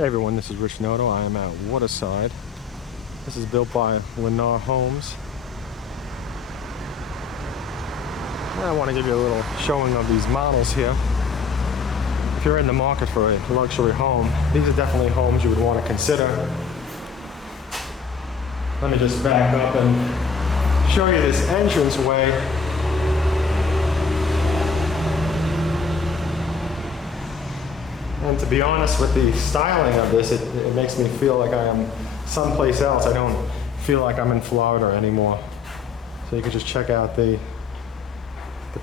Hey everyone, this is Noto. I am at Waterside. This is built by Lennar Homes. And I want to give you a little showing of these models here. If you're in the market for a luxury home, these are definitely homes you would want to consider. Let me just back up and show you this entranceway. And to be honest with the styling of this, it makes me feel like I am someplace else. I don't feel like I'm in Florida anymore. So you can just check out the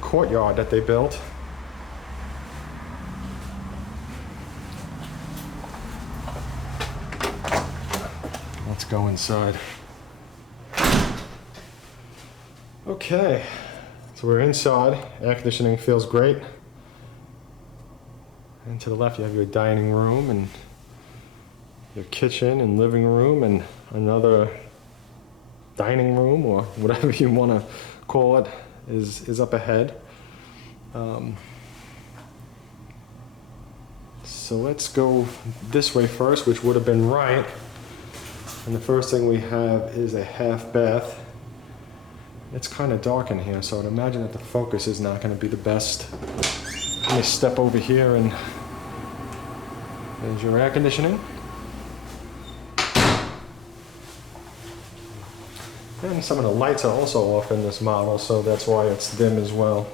courtyard that they built. Let's go inside. Okay, so we're inside. Air conditioning feels great. And to the left you have your dining room and your kitchen and living room and another dining room, or whatever you want to call it, is up ahead. So let's go this way first, which would have been right. And the first thing we have is a half bath. It's kind of dark in here, so I'd imagine that the focus is not going to be the best. Let me step over here, and there's your air conditioning. And some of the lights are also off in this model, so that's why it's dim as well.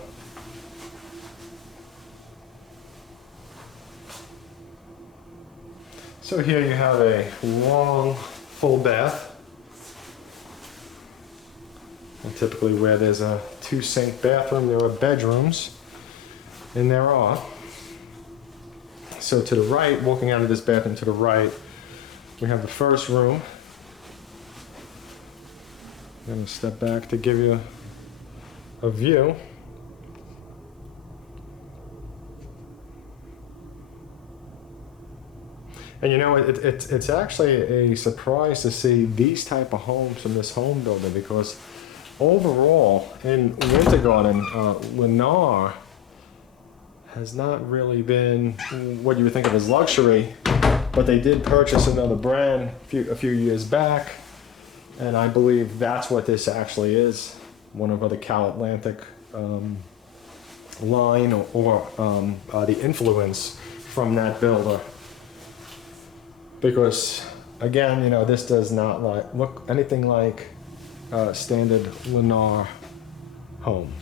So here you have a long, full bath. And typically where there's a 2-sink bathroom, there are bedrooms. And there are. So to the right, walking out of this bathroom to the right, we have the first room. I'm going to step back to give you a view. And you know, it's actually a surprise to see these type of homes from this home builder, because overall in Winter Garden, Lennar has not really been what you would think of as luxury, but they did purchase another brand a few years back, and I believe that's what this actually is, one of the Cal Atlantic line, or the influence from that builder. Because again, you know, this does not look anything like a standard Lennar home.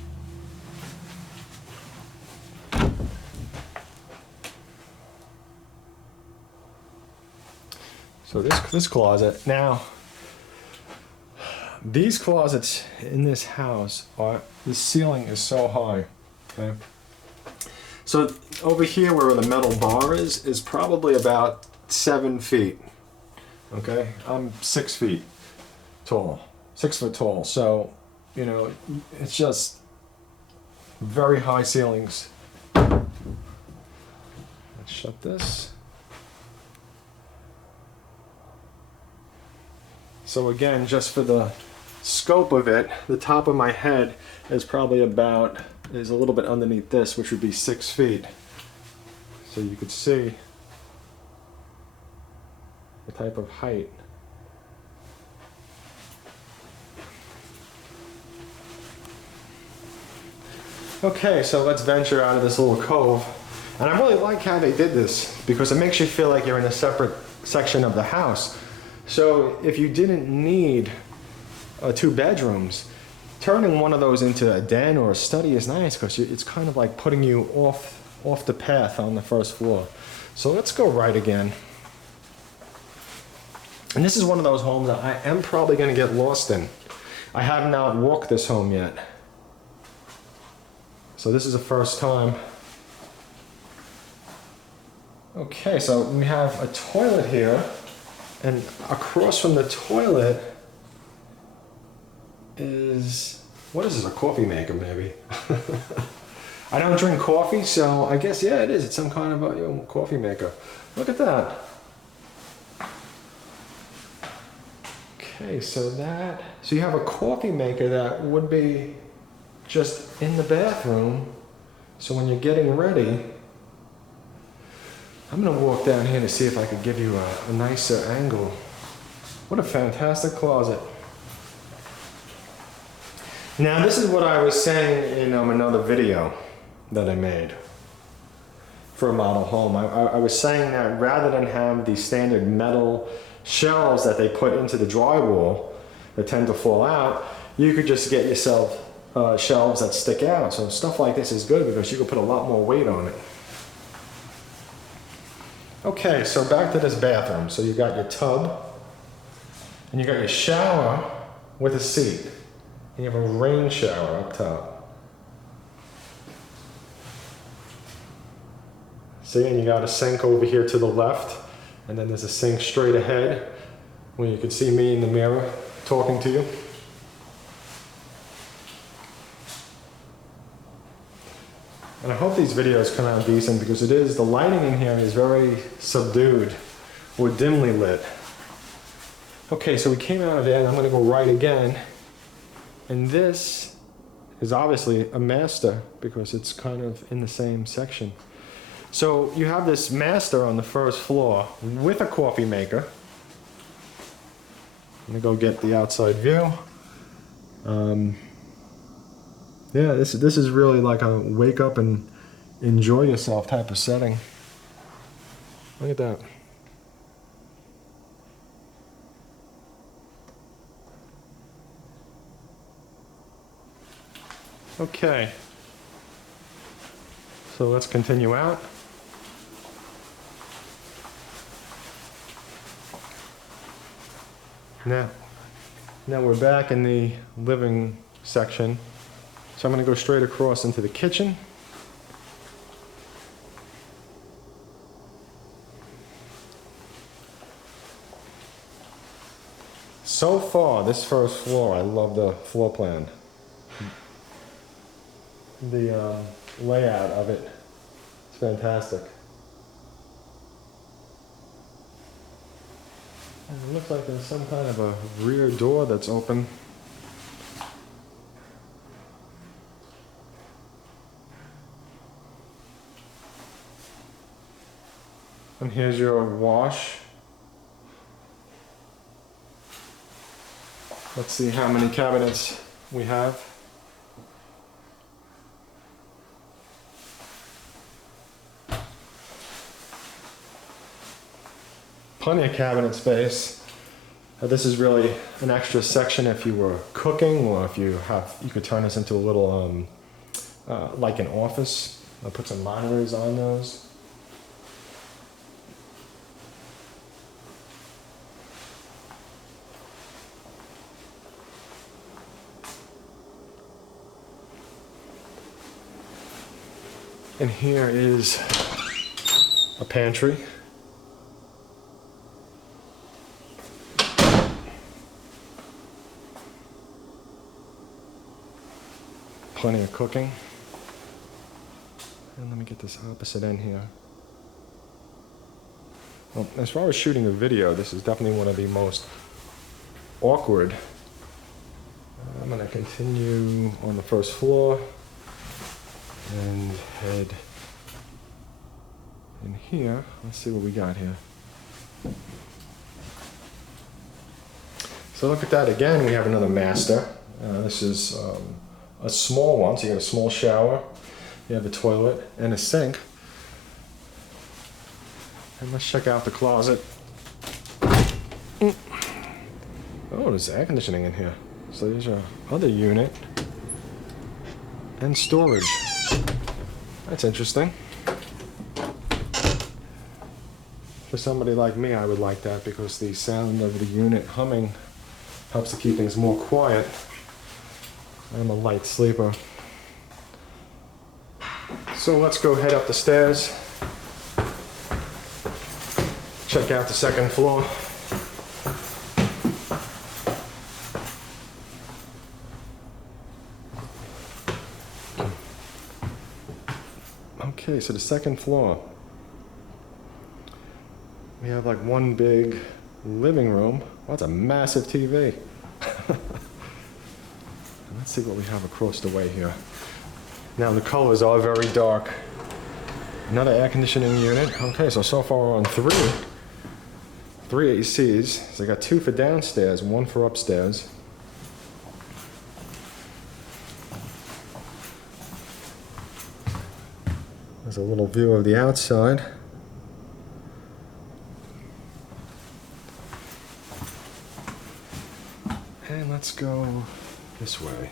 So this closet, now these closets in this house the ceiling is so high, okay? So over here where the metal bar is probably about 7 feet, okay? I'm 6 feet tall, 6 foot tall. So, you know, it's just very high ceilings. Let's shut this. So again, just for the scope of it, the top of my head is probably is a little bit underneath this, which would be 6 feet. So you could see the type of height. Okay, so let's venture out of this little cove. And I really like how they did this, because it makes you feel like you're in a separate section of the house. So if you didn't need 2 bedrooms, turning one of those into a den or a study is nice, because it's kind of like putting you off the path on the first floor. So let's go right again. And this is one of those homes that I am probably going to get lost in. I have not walked this home yet. So this is the first time. Okay, so we have a toilet here. And across from the toilet is, what is this, a coffee maker maybe? I don't drink coffee, so I guess, yeah, it is. It's some kind of a coffee maker. Look at that. Okay, so you have a coffee maker that would be just in the bathroom. So when you're getting ready, I'm gonna walk down here to see if I could give you a nicer angle. What a fantastic closet. Now this is what I was saying in another video that I made for a model home. I was saying that rather than have the standard metal shelves that they put into the drywall that tend to fall out, you could just get yourself shelves that stick out. So stuff like this is good because you can put a lot more weight on it. Okay, so back to this bathroom. So you got your tub, and you got your shower with a seat, and you have a rain shower up top. See, and you got a sink over here to the left, and then there's a sink straight ahead where you can see me in the mirror talking to you. And I hope these videos come out decent because the lighting in here is very subdued or dimly lit. Okay, so we came out of there and I'm gonna go right again. And this is obviously a master because it's kind of in the same section. So you have this master on the first floor with a coffee maker. I'm gonna go get the outside view. Yeah, this is really like a wake up and enjoy yourself type of setting. Look at that. Okay. So let's continue out. Now we're back in the living section. So I'm going to go straight across into the kitchen. So far, this first floor, I love the floor plan. The layout of it, it's fantastic. And it looks like there's some kind of a rear door that's open. And here's your wash. Let's see how many cabinets we have. Plenty of cabinet space. This is really an extra section if you were cooking, or if you could turn this into a little, like an office. I'll put some monitors on those. And here is a pantry. Plenty of cooking. And let me get this opposite end here. Well, as far as shooting a video, this is definitely one of the most awkward. I'm going to continue on the first floor and head in here. Let's see what we got here. So look at that again. We have another master. This is a small one, so you got a small shower, you have a toilet and a sink. And let's check out the closet. Oh, there's air conditioning in here. So there's your other unit and storage. That's interesting. For somebody like me, I would like that because the sound of the unit humming helps to keep things more quiet. I'm a light sleeper. So let's go head up the stairs. Check out the second floor. Okay, so the second floor. We have like one big living room. Well, that's a massive TV. Let's see what we have across the way here. Now the colors are very dark. Another air conditioning unit. Okay, so far we're on three ACs. So I got 2 for downstairs, 1 for upstairs. There's a little view of the outside. And let's go this way.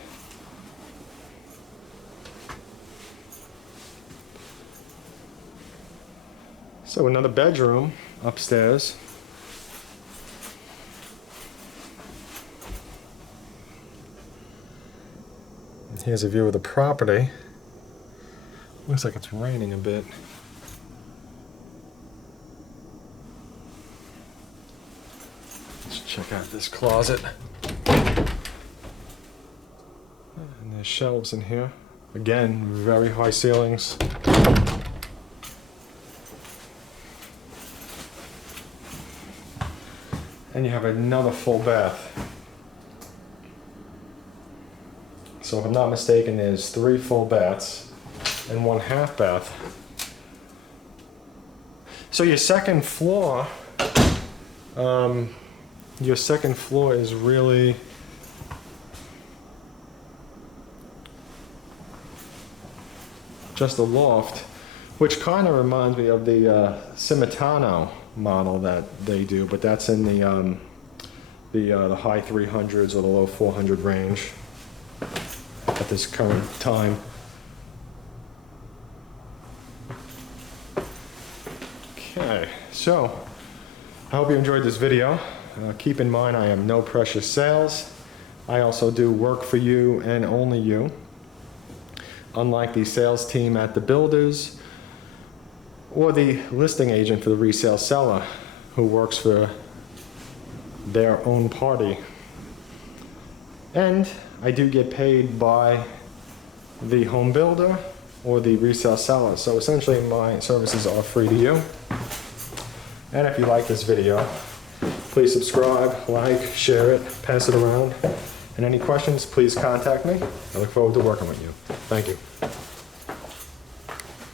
So another bedroom upstairs. And here's a view of the property. Looks like it's raining a bit. Let's check out this closet. And there's shelves in here. Again, very high ceilings. And you have another full bath. So if I'm not mistaken, there's 3 full baths and 1 half bath. So your second floor is really just a loft, which kind of reminds me of the Cimitano model that they do, but that's in the high 300s or the low 400 range at this current time. Okay, so I hope you enjoyed this video. Keep in mind I am no pressure sales. I also do work for you and only you. Unlike the sales team at the builders or the listing agent for the resale seller who works for their own party. And I do get paid by the home builder or the resale seller. So essentially my services are free to you. And if you like this video, please subscribe, like, share it, pass it around. And any questions, please contact me. I look forward to working with you. Thank you.